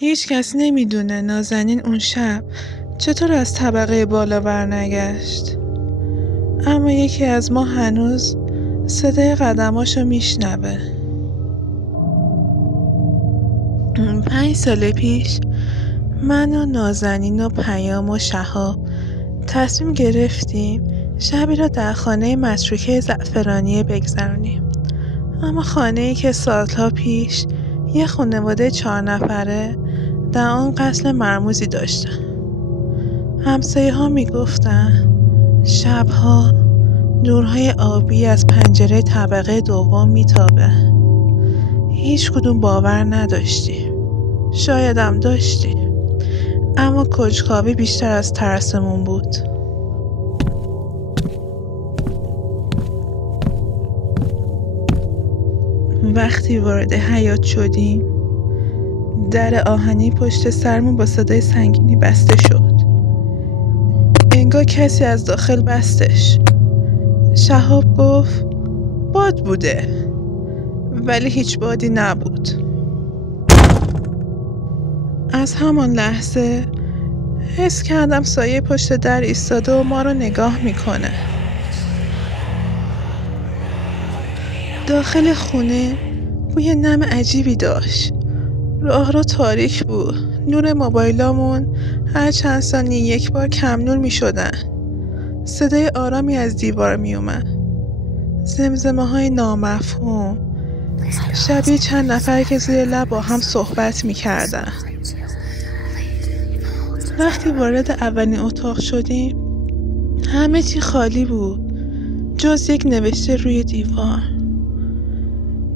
هیچ کس نمیدونه نازنین اون شب چطور از طبقه بالا برنگشت. اما یکی از ما هنوز صدای قدماشو میشنوه. 5 سال پیش من و نازنین و پیام و شهاب تصمیم گرفتیم شبی را در خانه متروکه زعفرانیه بگذرونیم. اما خانه‌ای که سالها پیش یه خانواده 4 نفره در آن قتل مرموزی داشتن. همسایه ها میگفتن شبها نورهای آبی از پنجره طبقه دوم میتابه. هیچ کدوم باور نداشتیم. شایدم داشتیم، اما کنجکاوی بیشتر از ترسمون بود. وقتی وارد حیاط شدیم، در آهنی پشت سرمون با صدای سنگینی بسته شد. انگار کسی از داخل بستش. شهاب گفت باد بوده، ولی هیچ بادی نبود. از همان لحظه حس کردم سایه پشت در ایستاده و ما رو نگاه میکنه. داخل خونه بوی نم عجیبی داشت. راه تاریک بود. نور موبایلامون هر چند ثانیه یک بار کم نور می شدن. صدای آرامی از دیوار می اومد. زمزمه های نامفهوم، شبیه چند نفر که زیر لب با هم صحبت می کردن. وقتی وارد اولین اتاق شدیم همه چی خالی بود جز یک نوشته روی دیوار.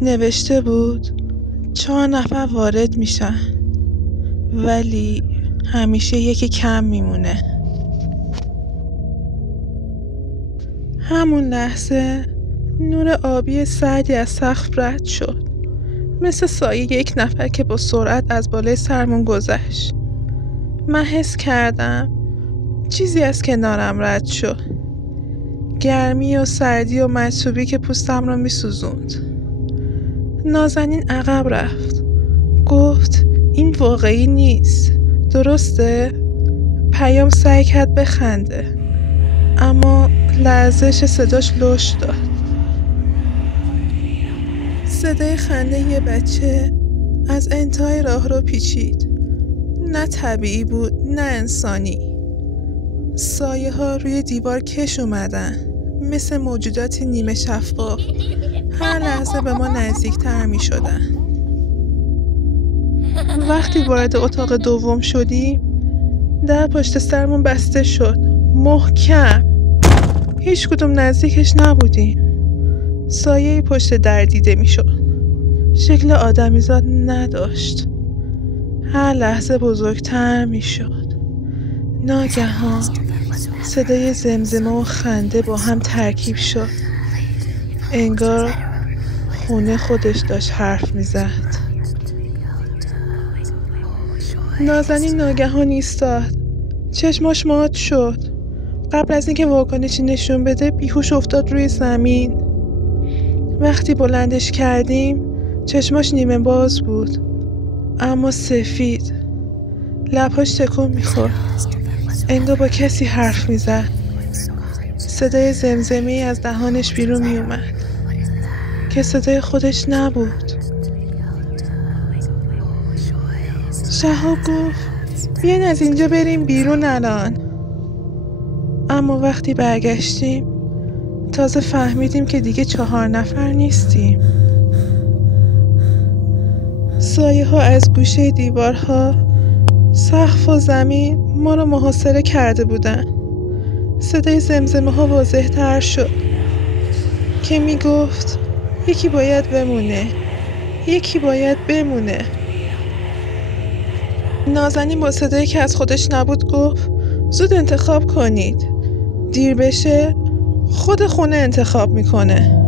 نوشته بود 4 نفر وارد میشن، ولی همیشه یکی کم میمونه. همون لحظه نور آبی سردی از سقف رد شد، مثل سایه یک نفر که با سرعت از بالای سرمون گذشت. من حس کردم چیزی از کنارم رد شد. گرمی و سردی و مچوبی که پوستم رو میسوزوند. نازنین عقب رفت. گفت این واقعی نیست، درسته؟ پیام سعی کرد بخنده، اما لرزش صداش لوش داد. صدای خنده یه بچه از انتهای راه رو پیچید. نه طبیعی بود نه انسانی. سایه ها روی دیوار کش اومدن، مثل موجوداتی نیمه شفاف. هر لحظه به ما نزدیکتر می شدن. وقتی وارد اتاق دوم شدیم در پشت سرمون بسته شد، محکم. هیچ کدوم نزدیکش نبودیم. سایه‌ای پشت در دیده می شد. شکل آدمیزاد نداشت. هر لحظه بزرگتر می شد. ناگهان صدای زمزمه و خنده با هم ترکیب شد. انگار خونه خودش داشت حرف می زد. نازنین ناگهان ایستاد. چشماش مات شد. قبل از اینکه واکنشی نشون بده بیهوش افتاد روی زمین. وقتی بلندش کردیم چشماش نیمه باز بود، اما سفید. لبهاش تکون میخورد. انگار با کسی حرف میزد. صدای زمزمه‌ای از دهانش بیرون میومد که صدای خودش نبود. شهاب گفت بیاین از اینجا بریم بیرون الان. اما وقتی برگشتیم تازه فهمیدیم که دیگه 4 نفر نیستیم. سایه ها از گوشه دیوارها، سقف و زمین ما رو محاصره کرده بودن. صدای زمزمه ها واضح تر شد که می گفت یکی باید بمونه، یکی باید بمونه. نازنین با صدایی که از خودش نبود گفت زود انتخاب کنید، دیر بشه خود خونه انتخاب میکنه.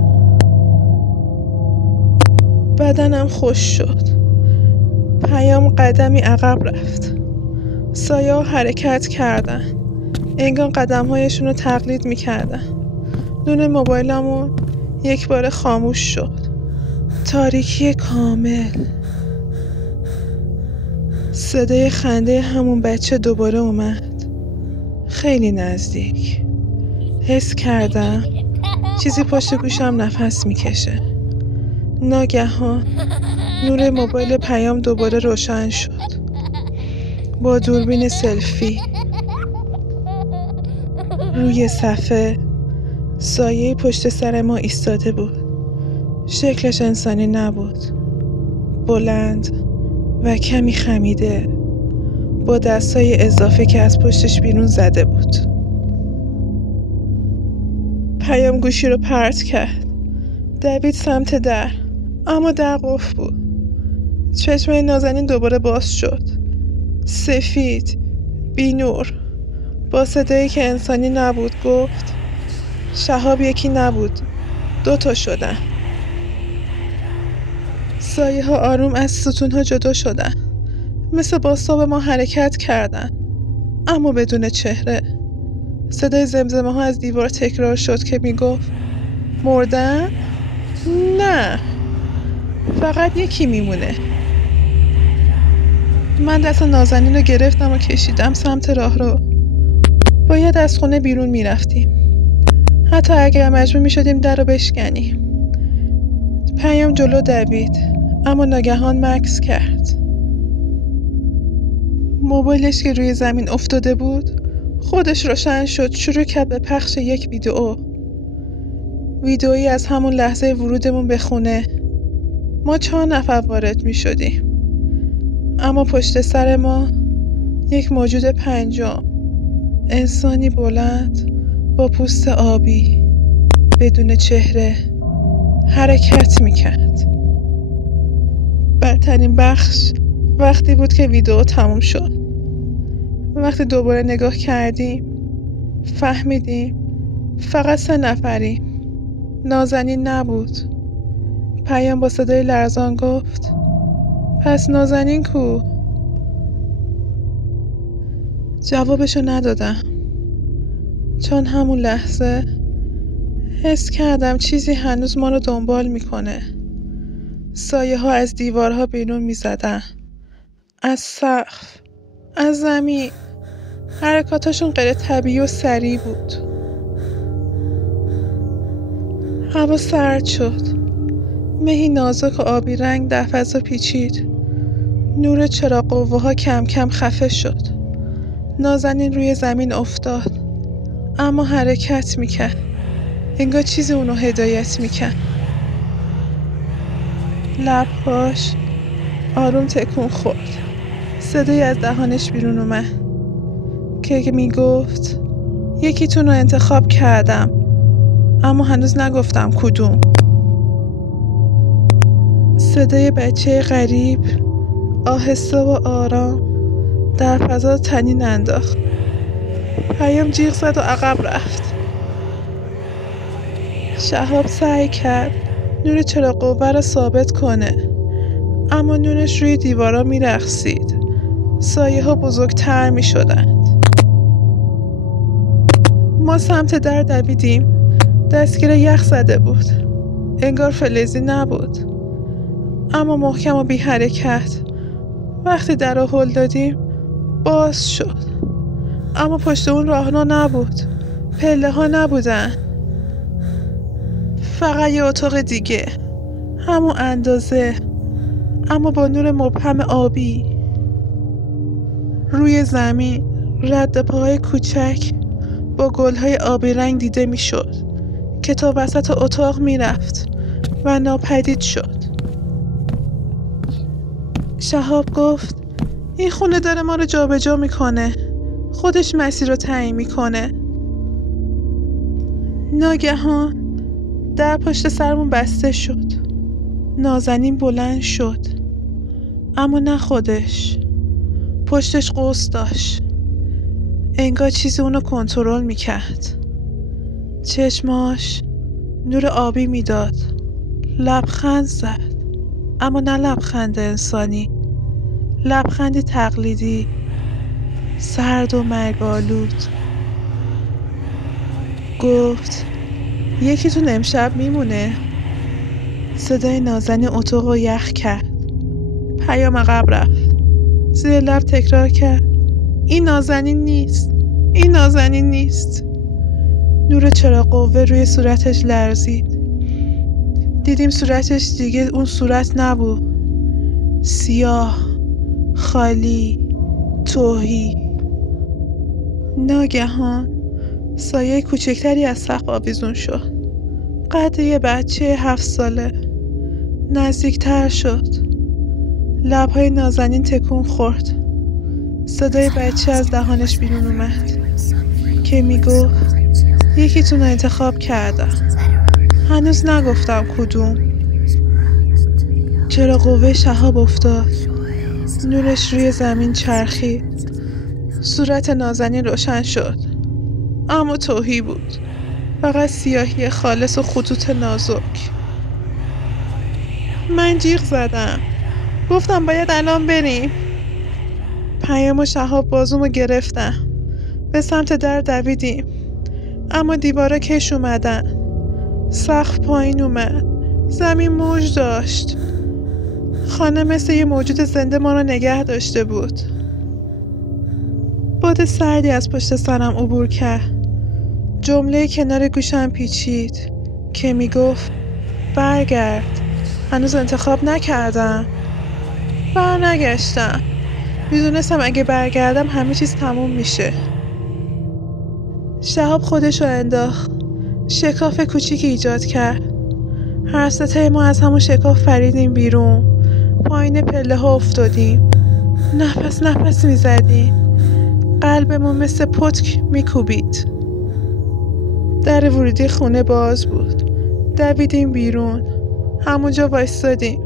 بدنم خوش شد. پیام قدمی عقب رفت. سایه ها حرکت کردن، انگار قدمهایشون رو تقلید میکردن. نور موبایلمون یک بار خاموش شد. تاریکی کامل. صدای خنده همون بچه دوباره اومد، خیلی نزدیک. حس کردم چیزی پشت گوشم نفس میکشه. ناگهان نور موبایل پیام دوباره روشن شد، با دوربین سلفی. روی صفحه سایه پشت سر ما ایستاده بود. شکلش انسانی نبود، بلند و کمی خمیده، با دستای اضافه که از پشتش بیرون زده بود. پیام گوشی رو پرت کرد، دوید سمت در، اما در قفل بود. چشمای نازنین دوباره باز شد، سفید، بی نور، با صدایی که انسانی نبود گفت: شهاب یکی نبود، 2 شدن. سایه ها آروم از ستون ها جدا شدن، مثل بازتاب ما حرکت کردن، اما بدون چهره. صدای زمزمه ها از دیوار تکرار شد که میگفت: مردن؟ نه، فقط یکی میمونه. من دست نازنین رو گرفتم و کشیدم سمت راهرو. باید از خونه بیرون میرفتیم، حتی اگر مجبور میشدیم در رو بشکنیم. پیام جلو دوید، اما ناگهان مکث کرد. موبایلش که روی زمین افتاده بود خودش روشن شد. شروع کرد به پخش یک ویدئویی از همون لحظه ورودمون به خونه. ما 4 نفر وارد می شدیم، اما پشت سر ما یک موجود پنجم، انسانی بلند با پوست آبی بدون چهره، حرکت می کرد. بدترین بخش وقتی بود که ویدئو تموم شد. وقتی دوباره نگاه کردیم فهمیدیم فقط 3 نفریم. نازنین نبود. پیام با صدای لرزان گفت: پس نازنین کو؟ جوابشو ندادم، چون همون لحظه حس کردم چیزی هنوز ما رو دنبال میکنه. سایه ها از دیوارها بیرون میزدن، از سقف، از زمین. حرکاتاشون غیر طبیعی و سریع بود. هوا سرد شد، مهی نازک و آبی رنگ در فضا پیچید. نور چراغ قوه‌ها کم کم خفه شد. نازنین روی زمین افتاد، اما حرکت میکرد، انگار چیزی اونو هدایت میکرد. لبهاش آروم تکون خورد. صدایی از دهانش بیرون اومد که میگفت: یکیتون رو انتخاب کردم، اما هنوز نگفتم کدوم. صدای بچه غریب آهسته و آرام در فضا طنین انداخت. پیام جیغ زد و عقب رفت. شهاب سعی کرد نور چراغ قوه را ثابت کنه، اما نورش روی دیوارا میرقصید. سایه ها بزرگتر می شدند. ما سمت در دویدیم. دستگیر یخ زده بود، انگار فلزی نبود، اما محکم و بی حرکت. وقتی در رو هل دادیم باز شد، اما پشت اون راهرو نبود، پله ها نبودن، فقط یه اتاق دیگه، همون اندازه، اما با نور مبهم آبی. روی زمین رد پاهای کوچک با گلهای آبی رنگ دیده می شد که تا وسط اتاق می رفت و ناپدید شد. شهاب گفت: این خونه داره ما رو جابجا میکنه، خودش مسیر رو تعیین میکنه. ناگهان در پشت سرمون بسته شد. نازنین بلند شد، اما نه خودش. پشتش قوس داشت، انگار چیزی اونو کنترل میکرد. چشماش نور آبی میداد. لبخند زد، اما نه لبخند انسانی، لبخندی تقلیدی، سرد و مرگ‌آلود. گفت: یکیتون امشب میمونه. صدای نازنین اتاق رو یخ کرد. پیام عقب رفت. زیر لب تکرار کرد این نازنین نیست، این نازنین نیست. نور چراغ قوه روی صورتش لرزید. دیدیم صورتش دیگه اون صورت نبود. سیاه، خالی، تهی. ناگهان سایه کوچکتری از سقف آویزون شد. قد یه بچه 7 ساله. نزدیکتر شد. لبهای نازنین تکون خورد. صدای بچه از دهانش بیرون اومد که میگفت یکیتون رو انتخاب کردم. هنوز نگفتم کدوم. چرا قوه شهاب افتاد. نورش روی زمین چرخید. صورت نازنین روشن شد، اما تهی بود. فقط سیاهی خالص و خطوط نازک. من جیغ زدم. گفتم باید الان بریم. پیام و شهاب بازومو گرفتن. به سمت در دویدیم، اما دیوارا کش اومدن. سقف پایین اومد. زمین موج داشت. خانه مثل یه موجود زنده ما رو نگه داشته بود. باد سردی از پشت سرم عبور کرد. جمله کنار گوشم پیچید که میگفت برگرد، هنوز انتخاب نکردم. برنگشتم. میدونستم اگه برگردم همه چیز تموم میشه. شهاب خودشو انداخت. شکاف کوچیکی ایجاد کرد. هر ستای ما از همون شکاف پریدیم بیرون. پایین پله ها افتادیم. نفس میزدیم. قلبمون مثل پتک میکوبید. در ورودی خونه باز بود. دویدیم بیرون. همونجا وایستادیم.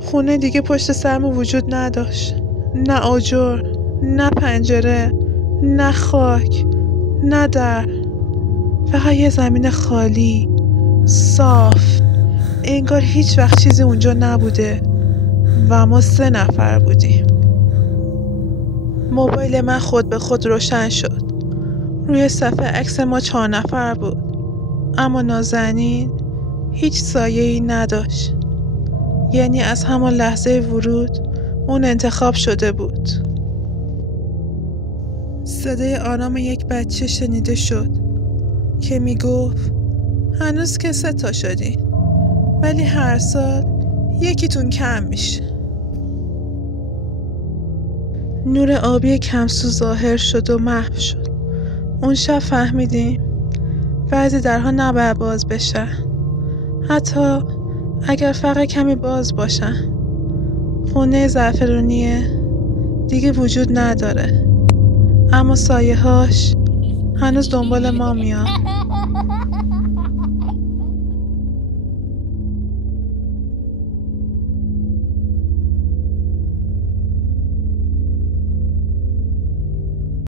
خونه دیگه پشت سرمون وجود نداشت. نه آجر، نه پنجره، نه خاک، نه در. فقط یه زمین خالی، صاف. انگار هیچ وقت چیزی اونجا نبوده و ما 3 نفر بودیم. موبایل من خود به خود روشن شد. روی صفحه عکس ما 4 نفر بود، اما نازنین هیچ سایه‌ای نداشت. یعنی از همان لحظه ورود اون انتخاب شده بود. صدای آرام یک بچه شنیده شد که میگفت هنوز که 3 تا شدین، ولی هر سال یکیتون کم میشه. نور آبی کمسو ظاهر شد و محو شد. اون شب فهمیدیم بعضی درها نباید باز بشن، حتی اگر فقط کمی باز باشن. خونه زعفرونیه دیگه وجود نداره، اما سایه هاش هنوز دنبال ما میاد.